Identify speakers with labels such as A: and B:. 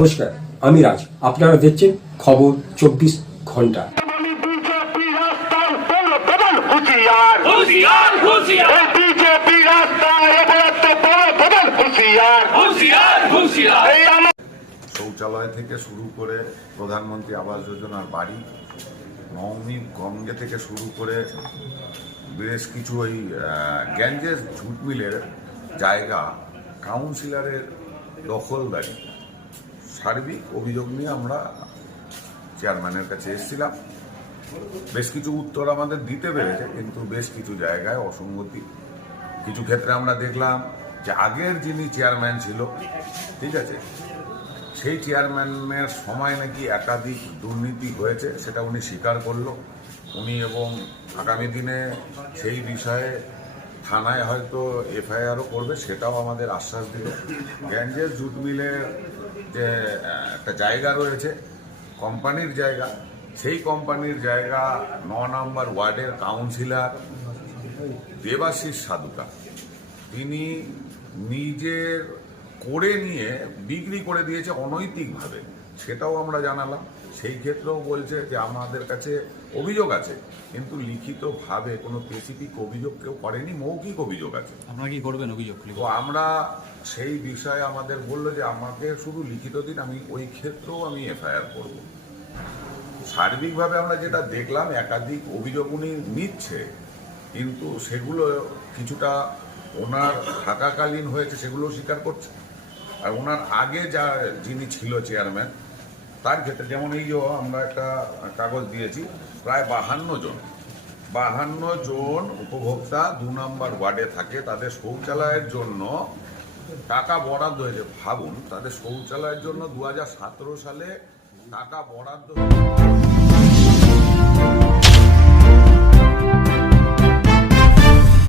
A: নমস্কার আমি রাজ। আপনারা দেখছেন খবর চব্বিশ
B: ঘণ্টা।
C: শৌচালয় থেকে শুরু করে প্রধানমন্ত্রী আবাস যোজনার বাড়ি নবমী গঙ্গে থেকে শুরু করে বেশ কিছু ওই গ্যাঞ্জেস ঝুট মিলের জায়গা কাউন্সিলরের দখলদারি। সার্বিক অভিযোগ নিয়ে আমরা চেয়ারম্যানের কাছে এসেছিলাম। বেশ কিছু উত্তর আমাদের দিতে পেরেছে, কিন্তু বেশ কিছু জায়গায় অসঙ্গতি। কিছু ক্ষেত্রে আমরা দেখলাম যে আগের যিনি চেয়ারম্যান ছিল, ঠিক আছে, সেই চেয়ারম্যানের সময় নাকি একাধিক দুর্নীতি হয়েছে, সেটা উনি স্বীকার করল। উনি এবং আগামী দিনে সেই বিষয়ে থানায় হয়তো এফআইআরও করবে, সেটাও আমাদের আশ্বাস দিল। গ্যাঞ্জেস জুট মিলের যে একটা জায়গা রয়েছে কোম্পানির জায়গা। সেই কোম্পানির জায়গা ন নম্বর ওয়ার্ডের কাউন্সিলর দেবাশিস সাধুকা তিনি নিজের করে নিয়ে বিক্রি করে দিয়েছে অনৈতিকভাবে। সেটাও আমরা জানালাম। সেই ক্ষেত্রেও বলছে যে আমাদের কাছে অভিযোগ আছে। কিন্তু লিখিতভাবে কোনো স্পেসিফিক অভিযোগ কেউ করেনি মৌখিক অভিযোগ আছে।
D: আপনারা কি করবেন অভিযোগ?
C: তো আমরা সেই বিষয়ে আমাদের বলল যে আমাকে শুধু লিখিত দিন, আমি ওই ক্ষেত্রেও আমি এফআইআর করব। সার্বিকভাবে আমরা যেটা দেখলাম, একাধিক অভিযোগ উনি নিচ্ছে, কিন্তু সেগুলো কিছুটা ওনার থাকাকালীন হয়েছে সেগুলো স্বীকার করছে। আর ওনার আগে যা যিনি ছিল চেয়ারম্যান, তার ক্ষেত্রে যেমন এই যে আমরা একটা কাগজ দিয়েছি, প্রায় বাহান্ন জন। বাহান্ন জন উপভোক্তা দু নম্বর ওয়ার্ডে থাকে, তাদের শৌচালয়ের জন্য টাকা বরাদ্দ হয়েছে ভাবুন তাদের শৌচালয়ের জন্য দু হাজার সতেরো সালে টাকা বরাদ্দ।